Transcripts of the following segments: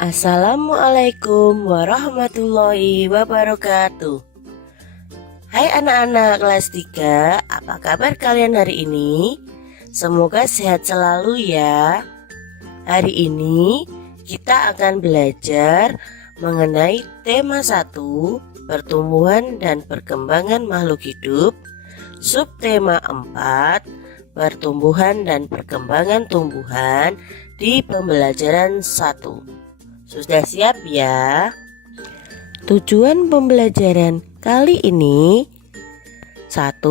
Assalamualaikum warahmatullahi wabarakatuh. Hai anak-anak kelas 3, apa kabar kalian hari ini? Semoga sehat selalu ya. Hari ini kita akan belajar mengenai tema 1, pertumbuhan dan perkembangan makhluk hidup. Subtema 4, pertumbuhan dan perkembangan tumbuhan di pembelajaran 1. Sudah siap ya? Tujuan pembelajaran kali ini 1.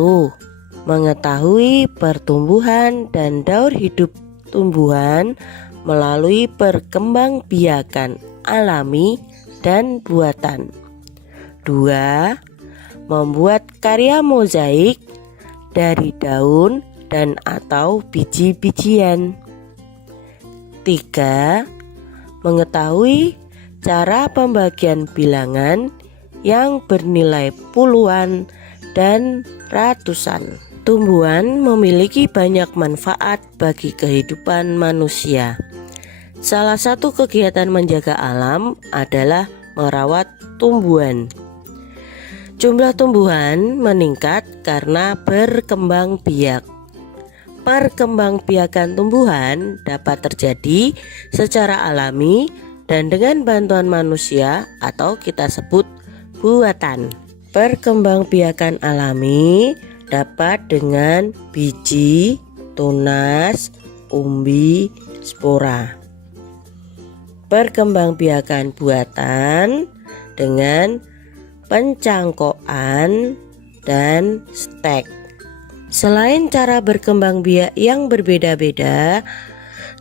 Mengetahui pertumbuhan dan daur hidup tumbuhan melalui perkembangbiakan alami dan buatan. 2. Membuat karya mozaik dari daun dan atau biji-bijian. 3. Mengetahui cara pembagian bilangan yang bernilai puluhan dan ratusan. Tumbuhan memiliki banyak manfaat bagi kehidupan manusia. Salah satu kegiatan menjaga alam adalah merawat tumbuhan. Jumlah tumbuhan meningkat karena berkembang biak. Perkembangbiakan tumbuhan dapat terjadi secara alami dan dengan bantuan manusia atau kita sebut buatan. Perkembangbiakan alami dapat dengan biji, tunas, umbi, spora. Perkembangbiakan buatan dengan pencangkokan dan stek. Selain cara berkembang biak yang berbeda-beda,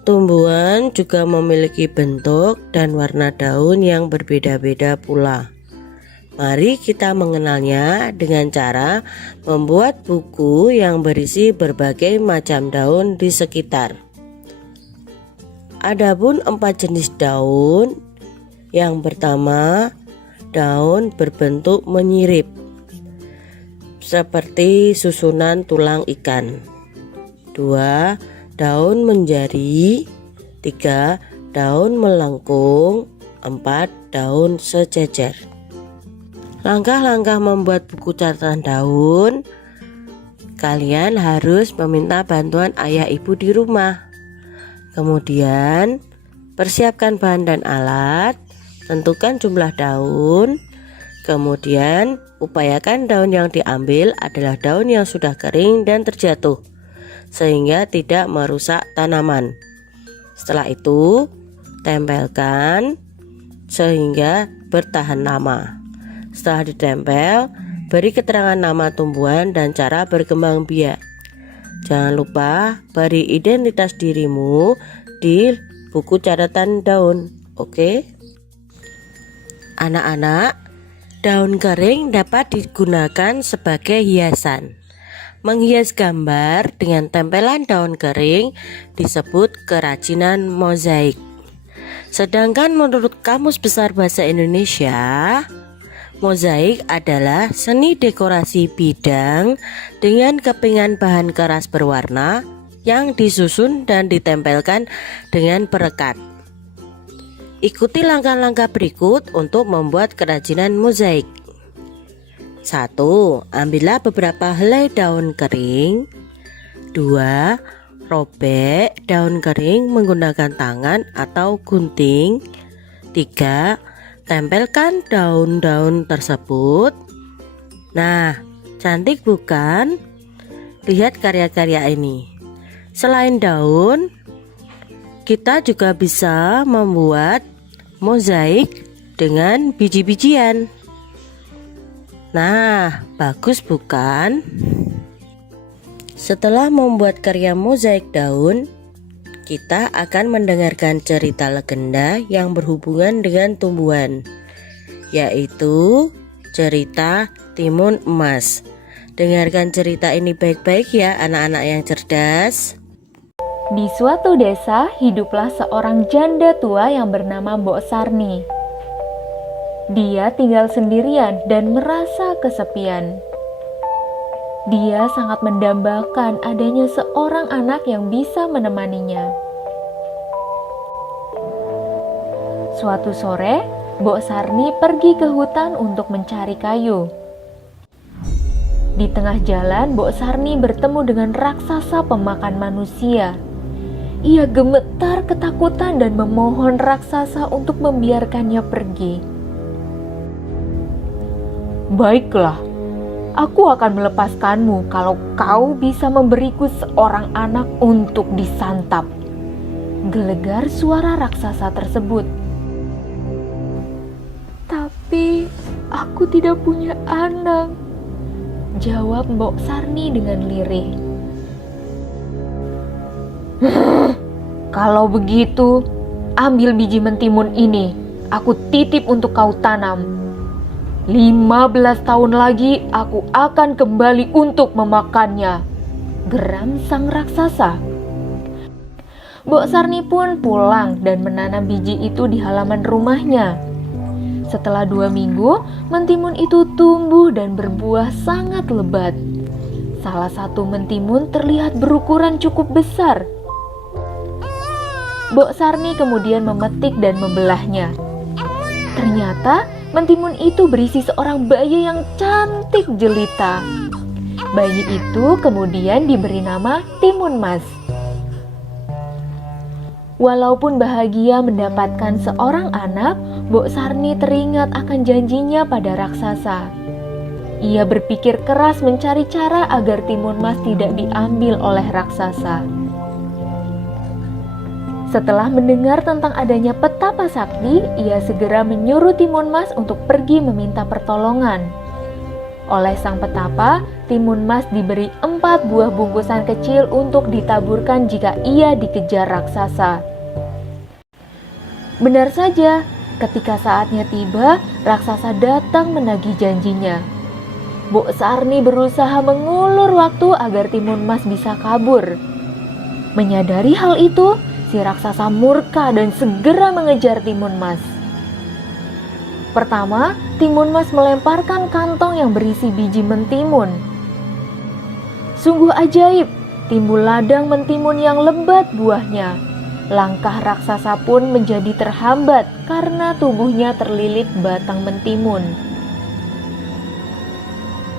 tumbuhan juga memiliki bentuk dan warna daun yang berbeda-beda pula. Mari kita mengenalnya dengan cara membuat buku yang berisi berbagai macam daun di sekitar. Adapun 4 jenis daun. Yang pertama, daun berbentuk menyirip seperti susunan tulang ikan. 2. Daun menjari. 3. Daun melengkung. 4. Daun sejajar. Langkah-langkah membuat buku catatan daun. Kalian harus meminta bantuan ayah ibu di rumah. Kemudian persiapkan bahan dan alat. Tentukan jumlah daun. Kemudian upayakan daun yang diambil adalah daun yang sudah kering dan terjatuh sehingga tidak merusak tanaman. Setelah itu tempelkan sehingga bertahan lama. Setelah ditempel, beri keterangan nama tumbuhan dan cara berkembang biak. Jangan lupa beri identitas dirimu di buku catatan daun. Oke? Anak-anak, daun kering dapat digunakan sebagai hiasan. Menghias gambar dengan tempelan daun kering disebut kerajinan mozaik. Sedangkan menurut Kamus Besar Bahasa Indonesia, mozaik adalah seni dekorasi bidang dengan kepingan bahan keras berwarna yang disusun dan ditempelkan dengan perekat. Ikuti langkah-langkah berikut untuk membuat kerajinan mozaik. 1. Ambillah beberapa helai daun kering. 2. Robek daun kering menggunakan tangan atau gunting. 3. Tempelkan daun-daun tersebut. Nah, cantik bukan? Lihat karya-karya ini. Selain daun, kita juga bisa membuat mozaik dengan biji-bijian. Nah, bagus bukan? Setelah membuat karya mozaik daun, kita akan mendengarkan cerita legenda yang berhubungan dengan tumbuhan, yaitu cerita Timun Emas. Dengarkan cerita ini baik-baik ya anak-anak yang cerdas. Di suatu desa, hiduplah seorang janda tua yang bernama Mbok Sarni. Dia tinggal sendirian dan merasa kesepian. Dia sangat mendambakan adanya seorang anak yang bisa menemaninya. Suatu sore, Mbok Sarni pergi ke hutan untuk mencari kayu. Di tengah jalan, Mbok Sarni bertemu dengan raksasa pemakan manusia. Ia gemetar ketakutan dan memohon raksasa untuk membiarkannya pergi. "Baiklah, aku akan melepaskanmu kalau kau bisa memberiku seorang anak untuk disantap," gelegar suara raksasa tersebut. "Tapi aku tidak punya anak," jawab Mbok Sarni dengan lirih. "Kalau begitu, ambil biji mentimun ini, aku titip untuk kau tanam. 15 tahun lagi aku akan kembali untuk memakannya," geram sang raksasa. Mbok Sarni pun pulang dan menanam biji itu di halaman rumahnya. Setelah 2 minggu, mentimun itu tumbuh dan berbuah sangat lebat. Salah satu mentimun terlihat berukuran cukup besar. Mbok Sarni kemudian memetik dan membelahnya. Ternyata mentimun itu berisi seorang bayi yang cantik jelita. Bayi itu kemudian diberi nama Timun Mas. Walaupun bahagia mendapatkan seorang anak, Mbok Sarni teringat akan janjinya pada raksasa. Ia berpikir keras mencari cara agar Timun Mas tidak diambil oleh raksasa. Setelah mendengar tentang adanya petapa sakti, ia segera menyuruh Timun Mas untuk pergi meminta pertolongan. Oleh sang petapa, Timun Mas diberi 4 buah bungkusan kecil untuk ditaburkan jika ia dikejar raksasa. Benar saja, ketika saatnya tiba, raksasa datang menagih janjinya. Mbok Sarni berusaha mengulur waktu agar Timun Mas bisa kabur. Menyadari hal itu, si raksasa murka dan segera mengejar Timun Mas. Pertama, Timun Mas melemparkan kantong yang berisi biji mentimun. Sungguh ajaib, timbul ladang mentimun yang lebat buahnya. Langkah raksasa pun menjadi terhambat karena tubuhnya terlilit batang mentimun.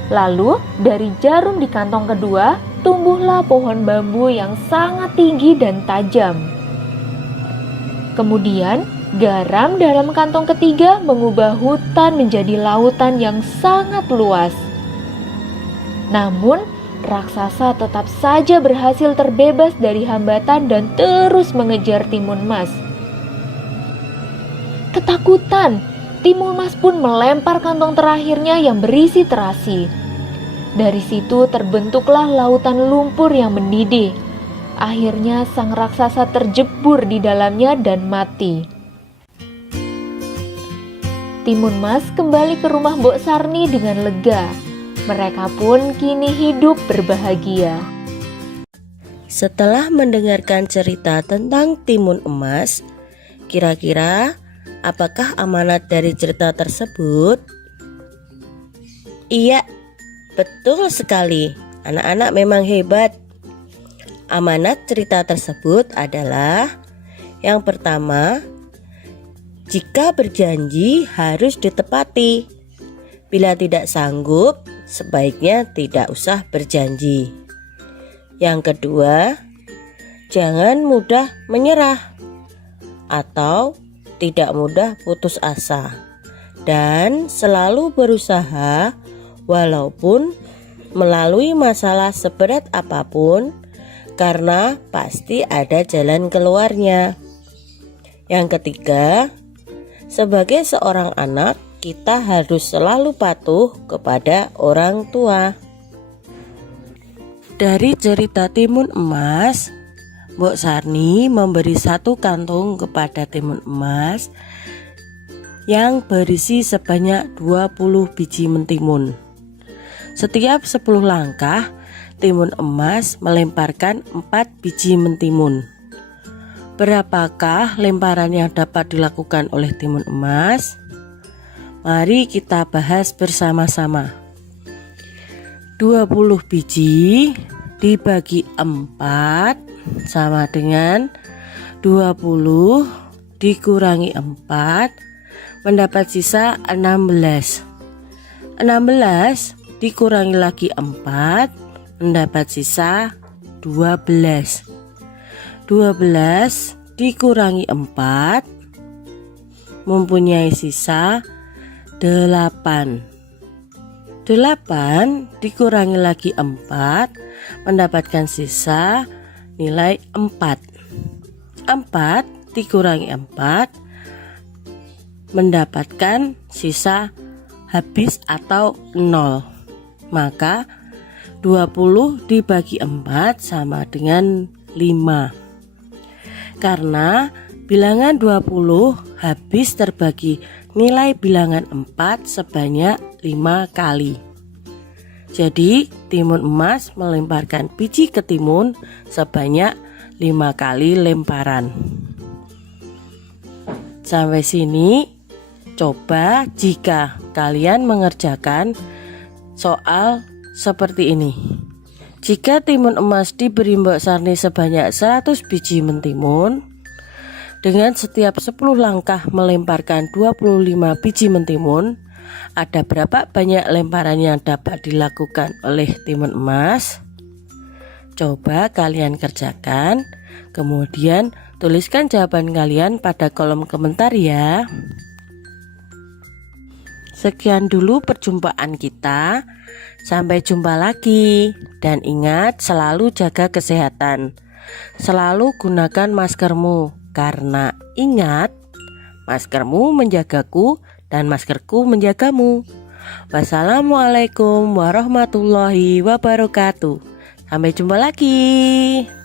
Lalu, dari jarum di kantong kedua, tumbuhlah pohon bambu yang sangat tinggi dan tajam. Kemudian, garam dalam kantong ketiga mengubah hutan menjadi lautan yang sangat luas. Namun, raksasa tetap saja berhasil terbebas dari hambatan dan terus mengejar Timun Mas. Ketakutan, Timun Mas pun melempar kantong terakhirnya yang berisi terasi. Dari situ terbentuklah lautan lumpur yang mendidih. Akhirnya sang raksasa terjebur di dalamnya dan mati. Timun Mas kembali ke rumah Mbok Sarni dengan lega. Mereka pun kini hidup berbahagia. Setelah mendengarkan cerita tentang Timun Emas, kira-kira apakah amanat dari cerita tersebut? Iya, betul sekali. Anak-anak memang hebat. Amanat cerita tersebut adalah yang pertama, jika berjanji harus ditepati. Bila tidak sanggup, sebaiknya tidak usah berjanji. Yang kedua, jangan mudah menyerah atau tidak mudah putus asa, dan selalu berusaha walaupun melalui masalah seberat apapun, karena pasti ada jalan keluarnya. Yang ketiga, sebagai seorang anak, kita harus selalu patuh kepada orang tua. Dari cerita Timun Emas, Mbok Sarni memberi 1 kantung kepada Timun Emas yang berisi sebanyak 20 biji mentimun. Setiap 10 langkah, Timun Emas melemparkan 4 biji mentimun. Berapakah lemparan yang dapat dilakukan oleh Timun Emas? Mari kita bahas bersama-sama. 20 biji dibagi 4 sama dengan 20 dikurangi 4 mendapat sisa 16. 16 dikurangi lagi 4 mendapat sisa 12. 12 dikurangi 4 mempunyai sisa 8. 8 dikurangi lagi 4 mendapatkan sisa nilai 4. 4 dikurangi 4 mendapatkan sisa habis atau 0. Maka 20 dibagi 4 sama dengan 5. Karena bilangan 20 habis terbagi nilai bilangan 4 sebanyak 5 kali. Jadi timun emas melemparkan biji ke timun sebanyak 5 kali lemparan. Sampai sini, coba jika kalian mengerjakan soal seperti ini. Jika timun emas diberi Mbok Sarni sebanyak 100 biji mentimun, dengan setiap 10 langkah melemparkan 25 biji mentimun, ada berapa banyak lemparan yang dapat dilakukan oleh timun emas? Coba kalian kerjakan, kemudian tuliskan jawaban kalian pada kolom komentar ya. Sekian dulu perjumpaan kita. Sampai jumpa lagi. Dan ingat, selalu jaga kesehatan. Selalu gunakan maskermu. Karena ingat, maskermu menjagaku dan maskerku menjagamu. Wassalamualaikum warahmatullahi wabarakatuh. Sampai jumpa lagi.